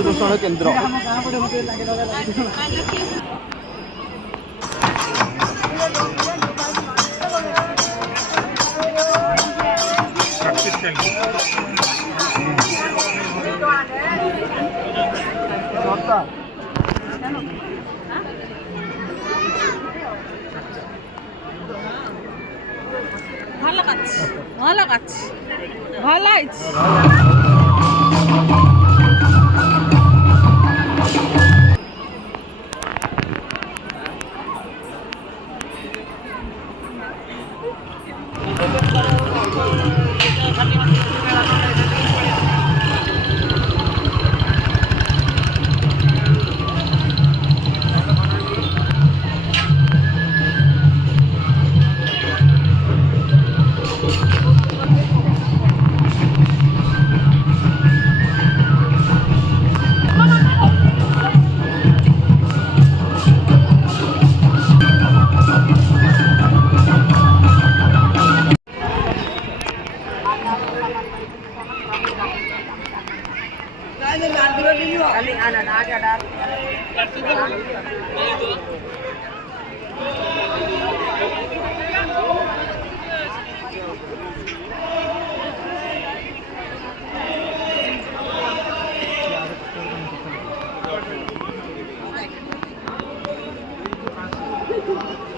ପ୍ରଦୂଷଣ କେନ୍ଦ୍ର। ভালো কাজ, ভালো কাজ, ভালো হয়েছে।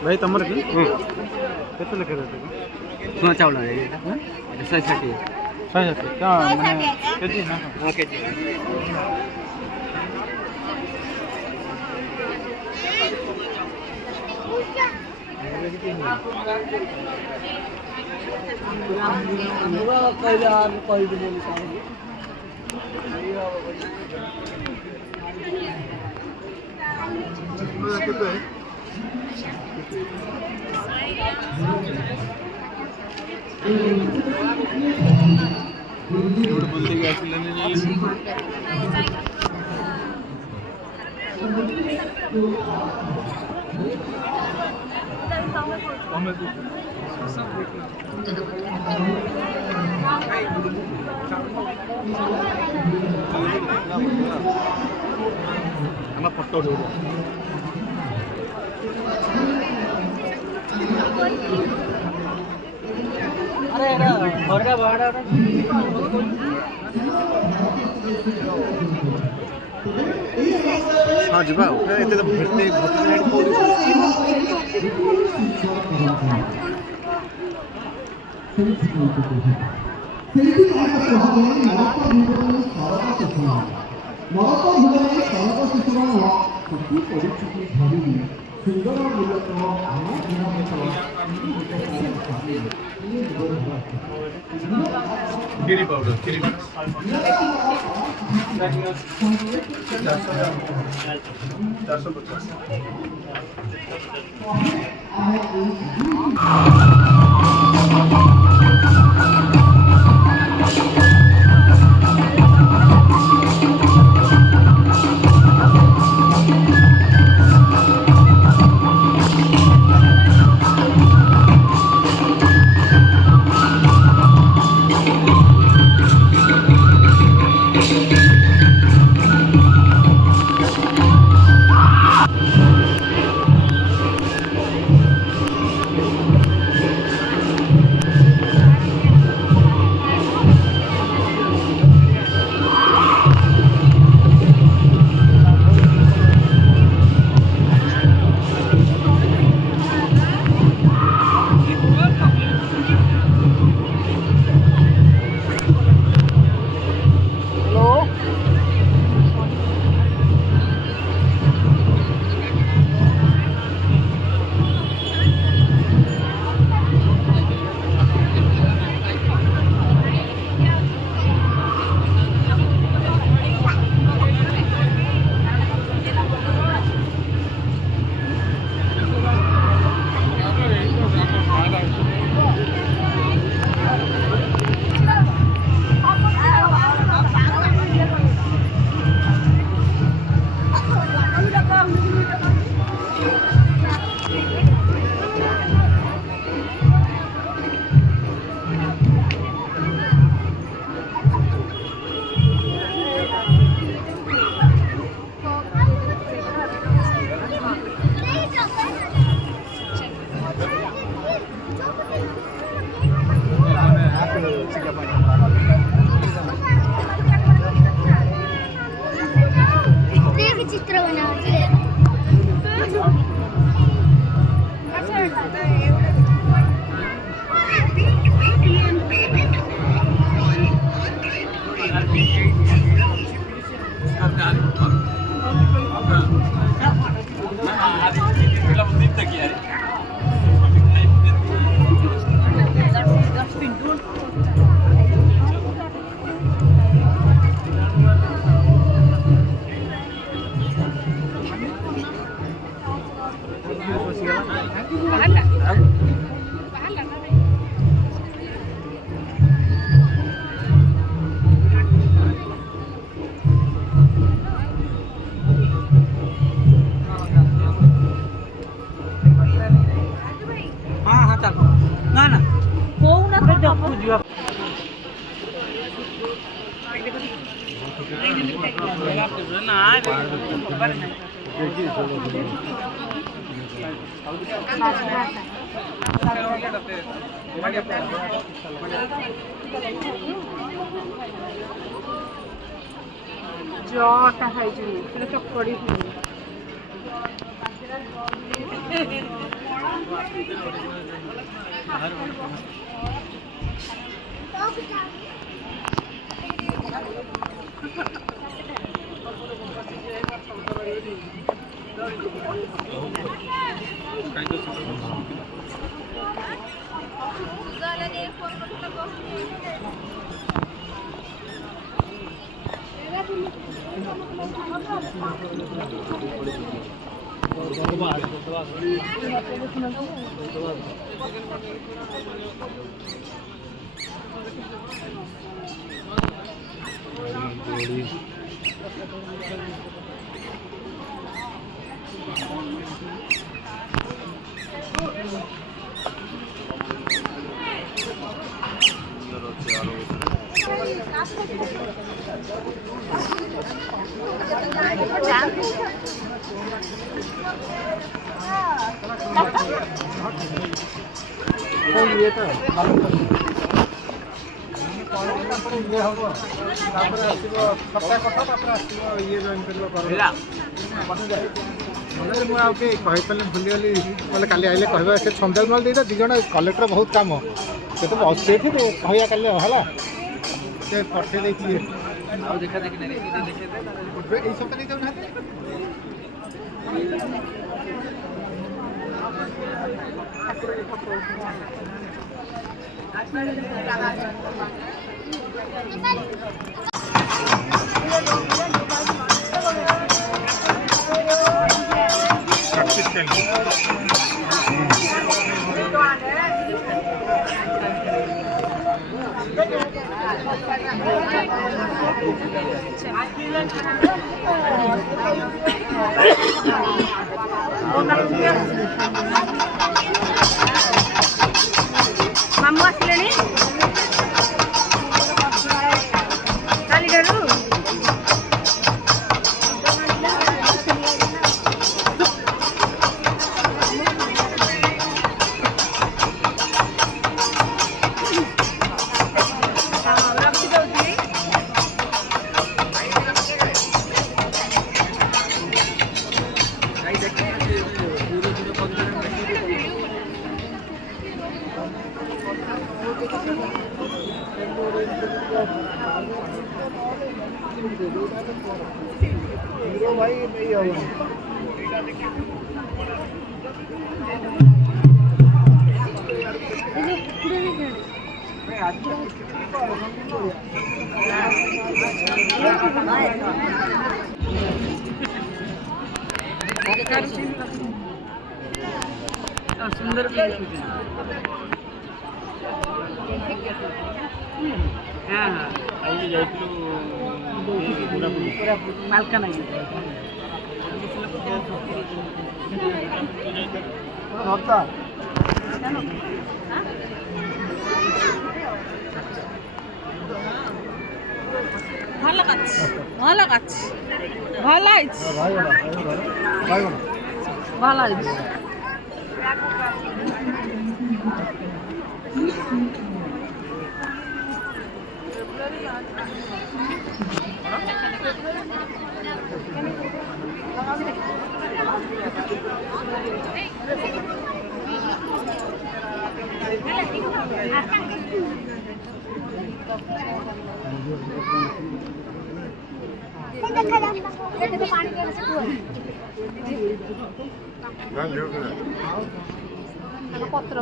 भाई तमर की केते लेके रहते सुना चावल है ये 160 सही है क्या माने केजी ना हां केजी हम फोटो उठो अरे बड़का बड़ा हाँ जी बाबू एते तो भरते गिरी पाउडर चिली मिक्स 450 हाँ हाँ चल ना ना କହୁନା देखू जीवा ଜଟା ଖାଇଛୁ ସେଟା ଚକଡ଼ି ये तो ये हम सप्ताह कथा ये जॉइन कर मुझे भूलीगली बोले काली आइले कह से सन्देह दीटा दी जन कलेक्टर बहुत कम से तो से कहया काली है से पठे देखिए देखा देखी यही सप्ताह नहीं जाऊना ମାମୁଁ ଆସିଲେଣି କାଲିଠାରୁ भाई नहीं होगा सुंदर हाँ हाँ मालकानगिरी ଭଲ କାଛି ଭଲ କାଛି ଭଲ ହେଇଛି ଭଲ ହେଇଛି ପତ୍ର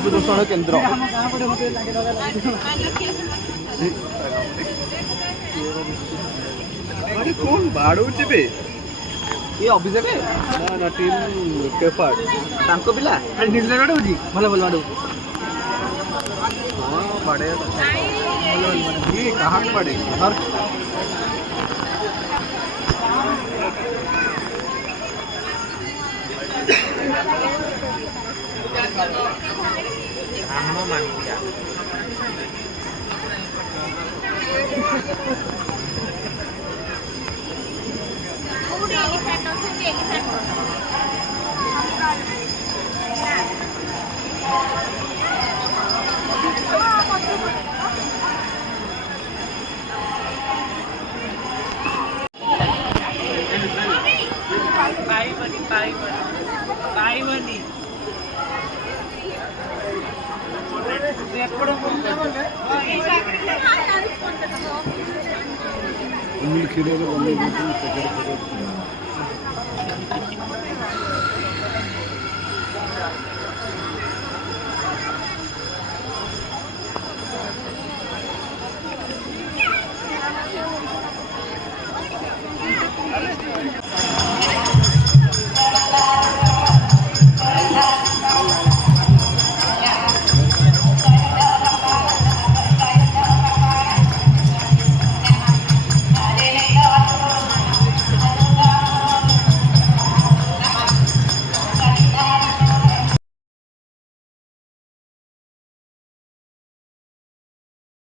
ପ୍ରଦୂଷଣ କେନ୍ଦ୍ର କଣ ବାଡ଼ଉଛି ବେ ये अभिषेक ना ना टीम केफार तांको पिला खाली निर्णय बाड़ौची भल भल बाड़ौ हाँ बाड़े ये कहाँ बाड़े हर ପାଇବନି